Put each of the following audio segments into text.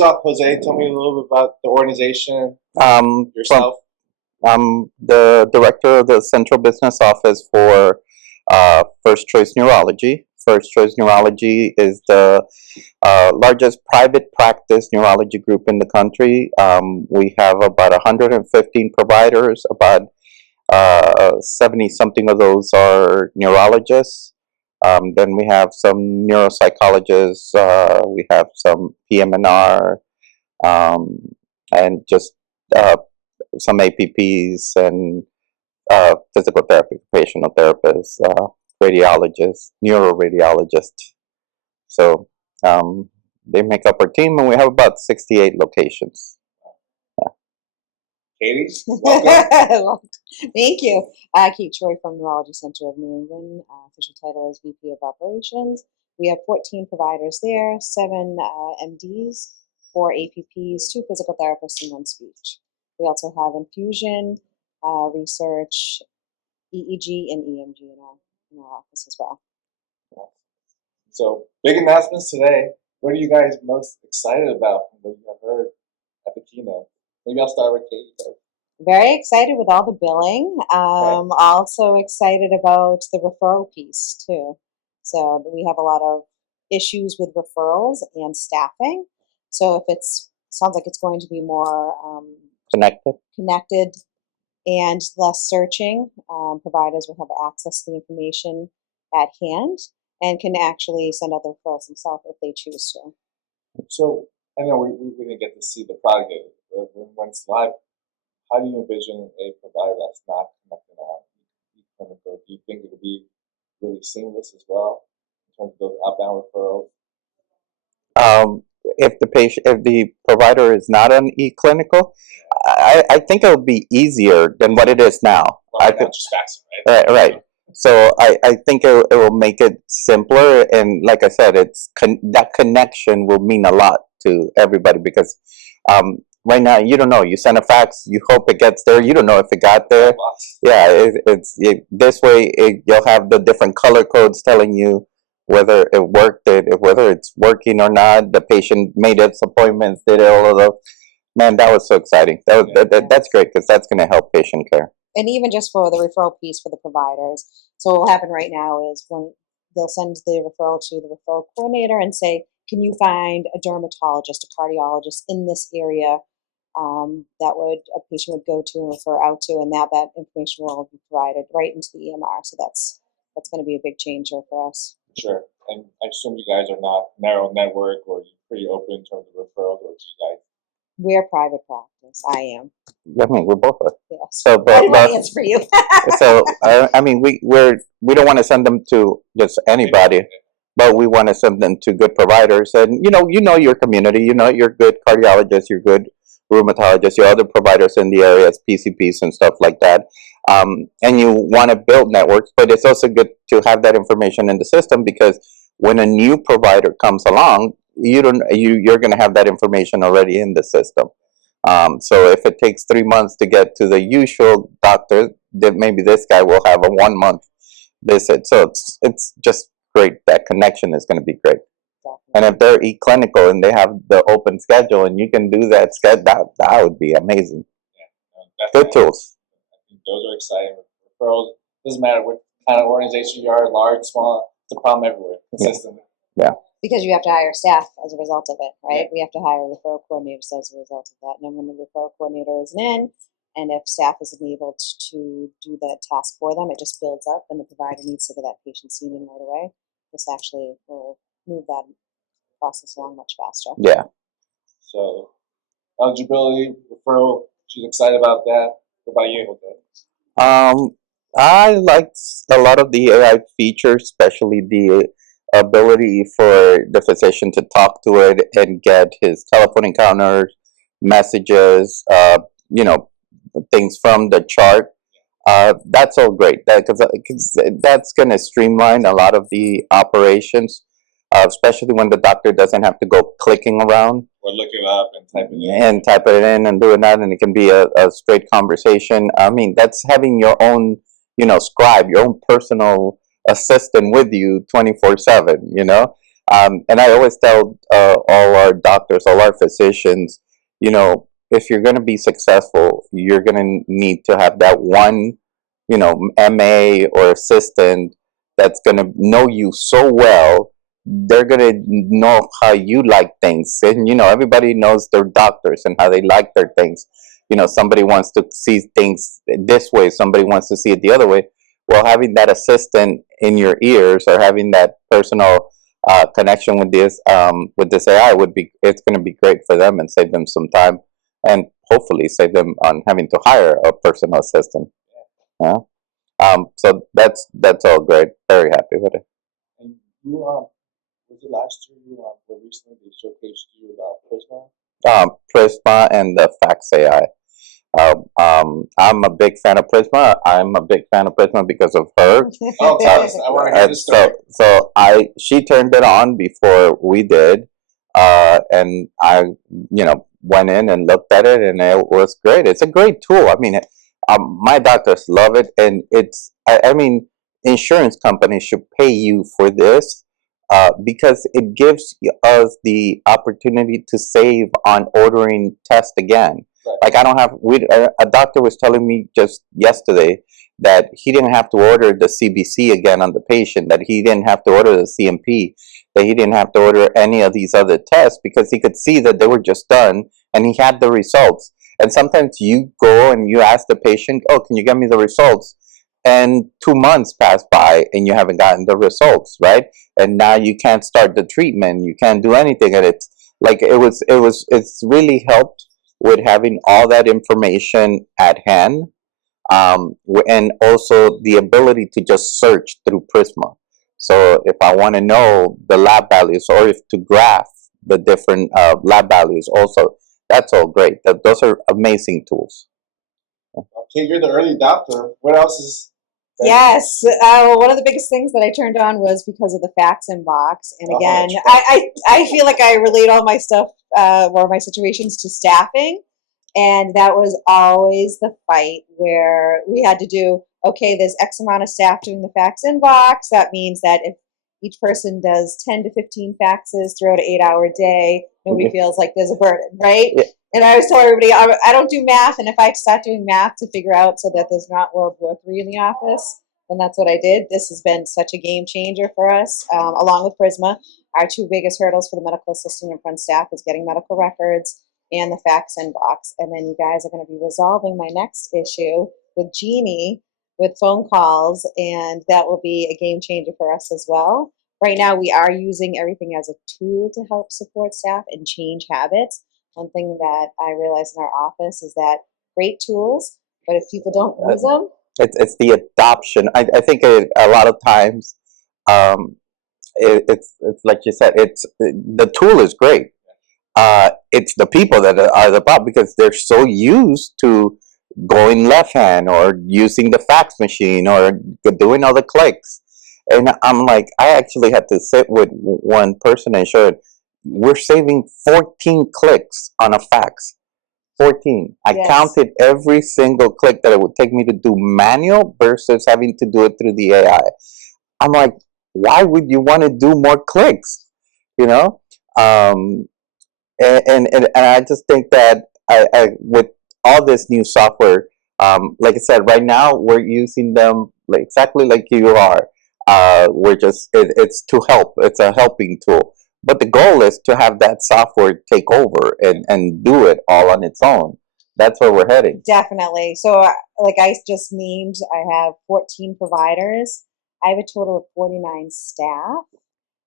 us off, Jose. Tell me a little bit about the organization, yourself. I'm the director of the Central Business Office for First Choice Neurology. First Choice Neurology is the largest private practice neurology group in the country. We have about 115 providers, about 70 something of those are neurologists. Then we have some neuropsychologists, we have some PM&R, and just some APPs and physical therapy, occupational therapists, radiologists, neuroradiologists. So they make up our team, and we have about 68 locations. Katie, welcome. Thank you. Kate Choi from Neurology Center of New England. Official title is VP of Operations. We have 14 providers there, 7 MDs, 4 APPs, 2 physical therapists, and 1 speech. We also have infusion, research, EEG, and EMG in our office as well. So, big announcements today. What are you guys most excited about from what you have heard at the keynote? Maybe I'll start with Katie first. Very excited with all the billing. Okay. Also excited about the referral piece too. So we have a lot of issues with referrals and staffing. So if sounds like it's going to be more connected and less searching, providers will have access to the information at hand and can actually send out the referrals themselves if they choose to. So I know we didn't get to see the product yet. When it's live, how do you envision a provider that's not connected on eClinical? Do you think it would be really seamless as well in terms of those outbound referrals? If the provider is not on eClinical, I think it will be easier than what it is now. Well, just faster, right? Right. So I think it will make it simpler, and like I said, that connection will mean a lot to everybody, because right now you don't know. You send a fax, you hope it gets there. You don't know if it got there. Yeah, this way you'll have the different color codes telling you whether it worked, whether it's working or not. The patient made its appointments, did all of those. Man, that was so exciting. That's great, because that's going to help patient care. And even just for the referral piece for the providers. So what will happen right now is when they'll send the referral to the referral coordinator and say, can you find a dermatologist, a cardiologist in this area that a patient would go to and refer out to, and that information will be provided right into the EMR. So that's going to be a big changer for us. Sure. And I assume you guys are not narrow network, or you're pretty open in terms of referrals, or you guys? We're private practice. I am. I mean, we both are. Yes. So, but it's for you. So I mean, we don't want to send them to just anybody, but we want to send them to good providers. And you know your community. You know your good cardiologists, your good rheumatologists, your other providers in the areas, PCPs and stuff like that. And you want to build networks, but it's also good to have that information in the system, because when a new provider comes along, you're going to have that information already in the system. So if it takes 3 months to get to the usual doctor, then maybe this guy will have a 1 month visit. So it's just great. That connection is going to be great. And if they're eClinical and they have the open schedule and you can do that that would be amazing. Yeah, good tools. I think those are exciting. Referrals, doesn't matter what kind of organization you are, large, small, it's a problem everywhere, consistently. Yeah. Because you have to hire staff as a result of it, right? Yeah. We have to hire referral coordinators as a result of that. And then when the referral coordinator isn't in, and if staff isn't able to do that task for them, it just builds up, and the provider needs to get that patient seen in right away. This actually will move that process along much faster. Yeah. So, eligibility, referral, she's excited about that. What about you? I liked a lot of the AI features, especially the ability for the physician to talk to it and get his telephone encounters, messages, things from the chart. That's all great. Because that's going to streamline a lot of the operations, especially when the doctor doesn't have to go clicking around. Or look it up and type it in. And type it in and doing that, and it can be a straight conversation. I mean, that's having your own, scribe, your own personal assistant with you 24/7, And I always tell all our doctors, all our physicians, you know, if you're going to be successful, you're going to need to have that one, you know, MA or assistant that's going to know you so well. They're going to know how you like things. And, you know, everybody knows their doctors and how they like their things. You know, somebody wants to see things this way, somebody wants to see it the other way. Well, having that assistant in your ears or having that personal connection with this AI would be, it's going to be great for them and save them some time, and hopefully save them on having to hire a personal assistant. Yeah. So that's all great. Very happy with it. And you was it last year you were recently they showcased you about Prisma? Prisma and the Fax AI. I'm a big fan of Prisma. I'm a big fan of Prisma because of her. Oh, tell us! I want to hear the story. She turned it on before we did, and I, you know, went in and looked at it, and it was great. It's a great tool. I mean, my doctors love it, and I mean, insurance companies should pay you for this. Because it gives us the opportunity to save on ordering tests again. Like I don't have, a doctor was telling me just yesterday that he didn't have to order the CBC again on the patient, that he didn't have to order the CMP, that he didn't have to order any of these other tests because he could see that they were just done and he had the results. And sometimes you go and you ask the patient, oh, can you get me the results? And 2 months pass by and you haven't gotten the results, right? And now you can't start the treatment, you can't do anything. And it's like, it's really helped with having all that information at hand, and also the ability to just search through Prisma. So if I want to know the lab values or if to graph the different lab values also, that's all great. Those are amazing tools. Okay, you're the early adopter. What else is? Yes, one of the biggest things that I turned on was because of the fax inbox. And again, I feel like I relate all my stuff, or my situations, to staffing. And that was always the fight where we had to do, okay, there's X amount of staff doing the fax inbox. That means that if each person does 10 to 15 faxes throughout an 8-hour day, nobody feels like there's a burden, right? Yeah. And I always tell everybody, I don't do math, and if I start doing math to figure out so that there's not World War III in the office, then that's what I did. This has been such a game changer for us, along with Prisma. Our two biggest hurdles for the medical assistant and front staff is getting medical records and the fax inbox. And then you guys are going to be resolving my next issue with Jeannie with phone calls, and that will be a game changer for us as well. Right now, we are using everything as a tool to help support staff and change habits. One thing that I realize in our office is that great tools, but if people don't use them, it's the adoption. I think a lot of times, it's like you said, it's the tool is great. It's the people that are the problem because they're so used to going left hand or using the fax machine or doing all the clicks. And I'm like, I actually had to sit with one person and show it. We're saving 14 clicks on a fax. 14. I counted every single click that it would take me to do manual versus having to do it through the AI. I'm like, why would you want to do more clicks? You know? And I just think that I with all this new software, like I said, right now we're using them like, exactly like you are. We're just it's to help. It's a helping tool. But the goal is to have that software take over and do it all on its own. That's where we're heading. Definitely. So, like I just named, I have 14 providers. I have a total of 49 staff,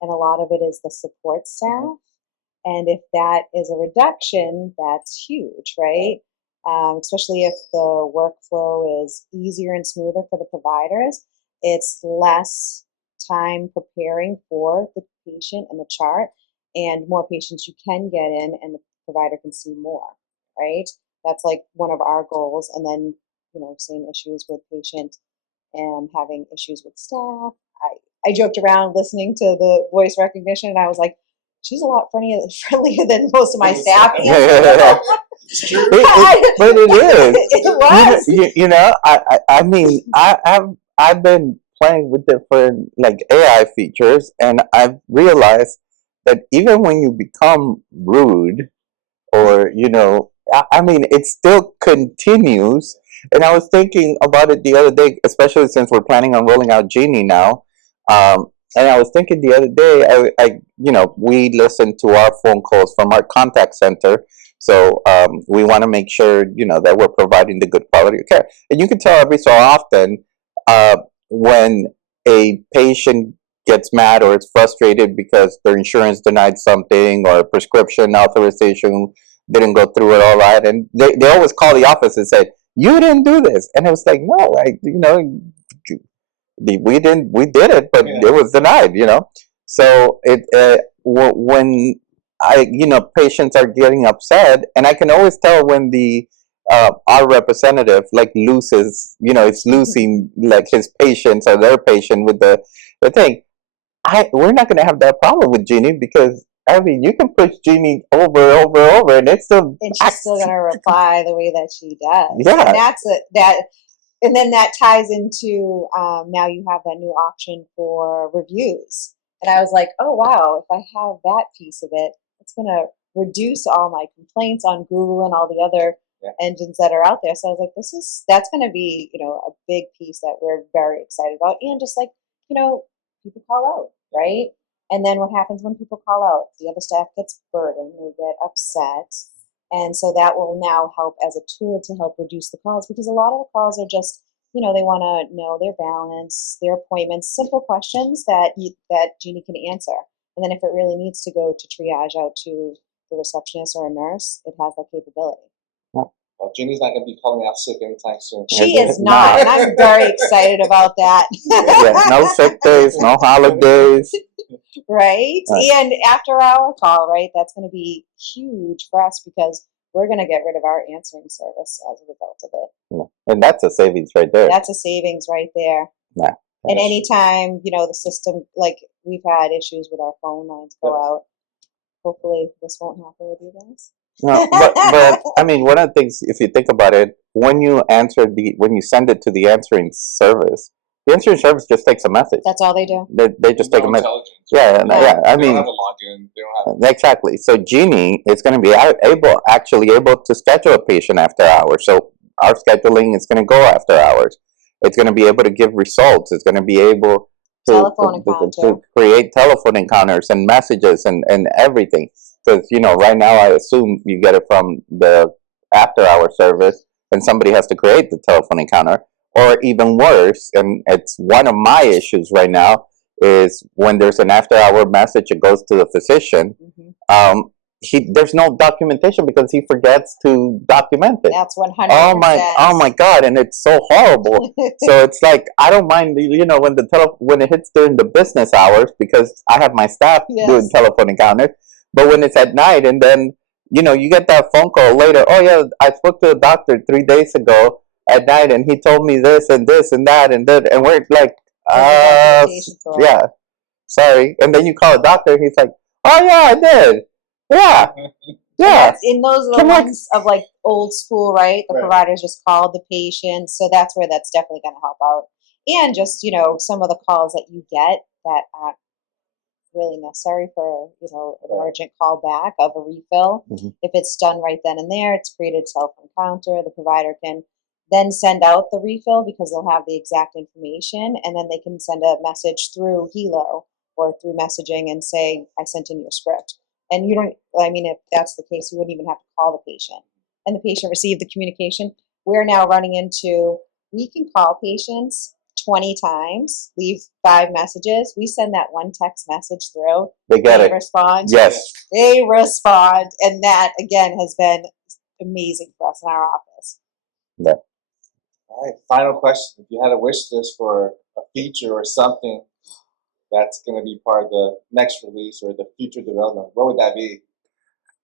and a lot of it is the support staff. And if that is a reduction, that's huge, right? Especially if the workflow is easier and smoother for the providers. It's less time preparing for the patient and the chart, and more patients you can get in, and the provider can see more, right? That's like one of our goals. And then, same issues with patient and having issues with staff. I joked around listening to the voice recognition, and I was like, she's a lot friendlier than most of my staff. It's true. But it is. It was. I mean, I've been playing with different like AI features, and I've realized that even when you become rude, or I mean, it still continues. And I was thinking about it the other day, especially since we're planning on rolling out Genie now. And I was thinking the other day, we listen to our phone calls from our contact center, so we want to make sure that we're providing the good quality of care. And you can tell every so often when a patient gets mad or is frustrated because their insurance denied something, or prescription authorization didn't go through it all right, and they always call the office and say, you didn't do this, and it was like, no, we did it, but it was denied. So when patients are getting upset, and I can always tell when the our representative like loses, it's losing like his patients or their patient with the thing. We're not going to have that problem with Jeannie, because I mean, you can push Jeannie over, and it's still, and she's still going to reply the way that she does. Yeah. And and then that ties into now you have that new option for reviews. And I was like, oh wow, if I have that piece of it, it's going to reduce all my complaints on Google and all the other engines that are out there. So I was like, that's going to be a big piece that we're very excited about. And just like people call out, right? And then what happens when people call out? The other staff gets burdened, they get upset. And so that will now help as a tool to help reduce the calls, because a lot of the calls are just, they want to know their balance, their appointments, simple questions that Jeannie can answer. And then if it really needs to go to triage out to the receptionist or a nurse, it has that capability. Well, Jeannie's not going to be calling out sick anytime soon. She is not, and I'm very excited about that. No sick days, no holidays. Right? And after our call, right, that's going to be huge for us, because we're going to get rid of our answering service as a result of it. Yeah. And that's a savings right there. That's a savings right there. Yeah. And anytime, the system, like we've had issues with our phone lines go out. Hopefully this won't happen with you guys. No, but I mean, one of the things, if you think about it, when you send it to the answering service just takes a message. That's all they do. They just take a message. Yeah. I mean, don't have a login. They don't have exactly. So Genie is going to be able to schedule a patient after hours. So our scheduling is going to go after hours. It's going to be able to give results. It's going to be able to create telephone encounters and messages and everything. Because right now I assume you get it from the after-hour service, and somebody has to create the telephone encounter. Or even worse, and it's one of my issues right now, is when there's an after-hour message, it goes to the physician. Mm-hmm. There's no documentation because he forgets to document it. That's 100%. Oh my God, and it's so horrible. So it's like, I don't mind, when it hits during the business hours, because I have my staff doing telephone encounters. But when it's at night, and then you get that phone call later. Oh yeah, I spoke to the doctor 3 days ago at night, and he told me this and this and that, and we're like, yeah, sorry. And then you call a doctor, and he's like, oh yeah, I did. Yeah. Yeah. And those are the ones of like old school, right? The providers just called the patient. So that's where that's definitely going to help out. And just, some of the calls that you get that aren't really necessary for, an urgent call back of a refill. Mm-hmm. If it's done right then and there, it's created self-encounter. The provider can then send out the refill because they'll have the exact information, and then they can send a message through Helo or through messaging and say, I sent in your script. And if that's the case, you wouldn't even have to call the patient. And the patient received the communication. We're now running into, we can call patients 20 times, leave 5 messages. We send that one text message through. They respond. Yes. They respond. And that, again, has been amazing for us in our office. Yeah. All right, final question. If you had a wish list for a feature or something that's going to be part of the next release or the future development, what would that be?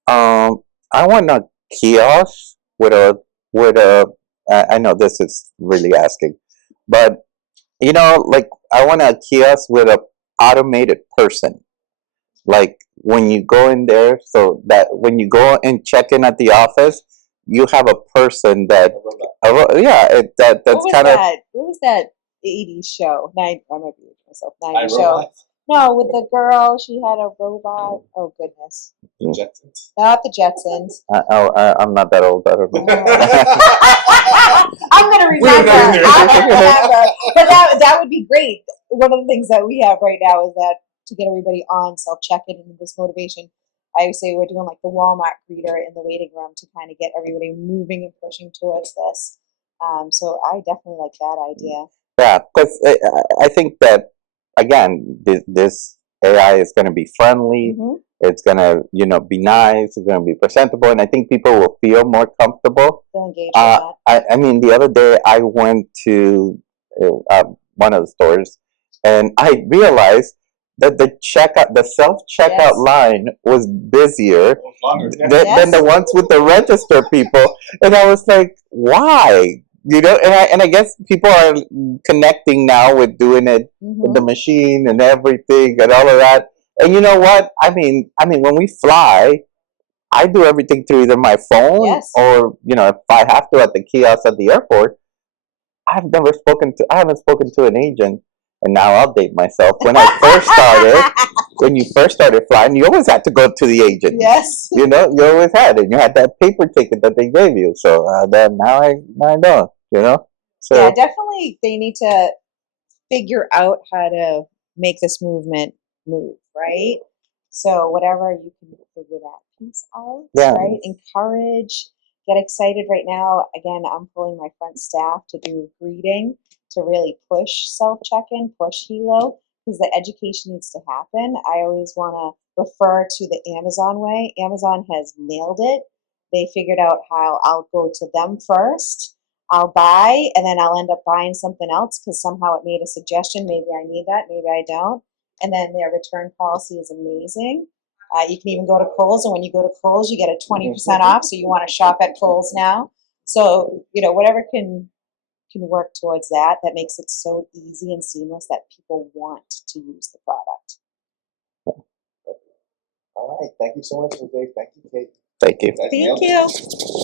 I want a kiosk with a. I know this is really asking, but like I want a kiosk with a automated person. Like when you go in there, so that when you go and check in at the office, you have a person that. That's kind of. What was that 80s show? I might be with myself. 90s show. Robot? No, with the girl, she had a robot. Oh goodness, The Jetsons. not the Jetsons. I'm not that old. I don't know. I'm gonna We're remember. not either. I'm gonna remember. But that would be great. One of the things that we have right now is that to get everybody on self-check-in and this motivation, I would say we're doing like the Walmart greeter in the waiting room to kind of get everybody moving and pushing towards this. So I definitely like that idea. Yeah, because I think that again, this AI is going to be friendly. Mhm. It's going to, be nice. It's going to be presentable, and I think people will feel more comfortable. Feel engaged with that. I mean, the other day I went to one of the stores, and I realized that the self checkout Yes. line was busier Well, longer. than the ones with the register people, and I was like, why? And I guess people are connecting now with doing it with the Mhm. machine and everything and all of that. And you know what? I mean, when we fly, I do everything through either my phone Yes. or, if I have to at the kiosk at the airport. I haven't spoken to an agent, and now I'll date myself. When you first started flying, you always had to go to the agent. Yes. You always had it. You had that paper ticket that they gave you. So then now I don't. So Yeah, definitely. They need to figure out how to make this movement move, right? So whatever you can figure that piece out, yeah, right? Encourage, get excited right now. Again, I'm pulling my front staff to do greeting to really push self-check-in, push Helo, because the education needs to happen. I always want to refer to the Amazon way. Amazon has nailed it. They figured out how I'll go to them first, I'll buy, and then I'll end up buying something else because somehow it made a suggestion. Maybe I need that, maybe I don't. And then their return policy is amazing. You can even go to Kohl's, and when you go to Kohl's, you get a 20% off. So you want to shop at Kohl's now. So whatever can work towards that. That makes it so easy and seamless that people want to use the product. All right. Thank you so much, Jose. Thank you, Kate. thank you. You guys Thank nailed it. you.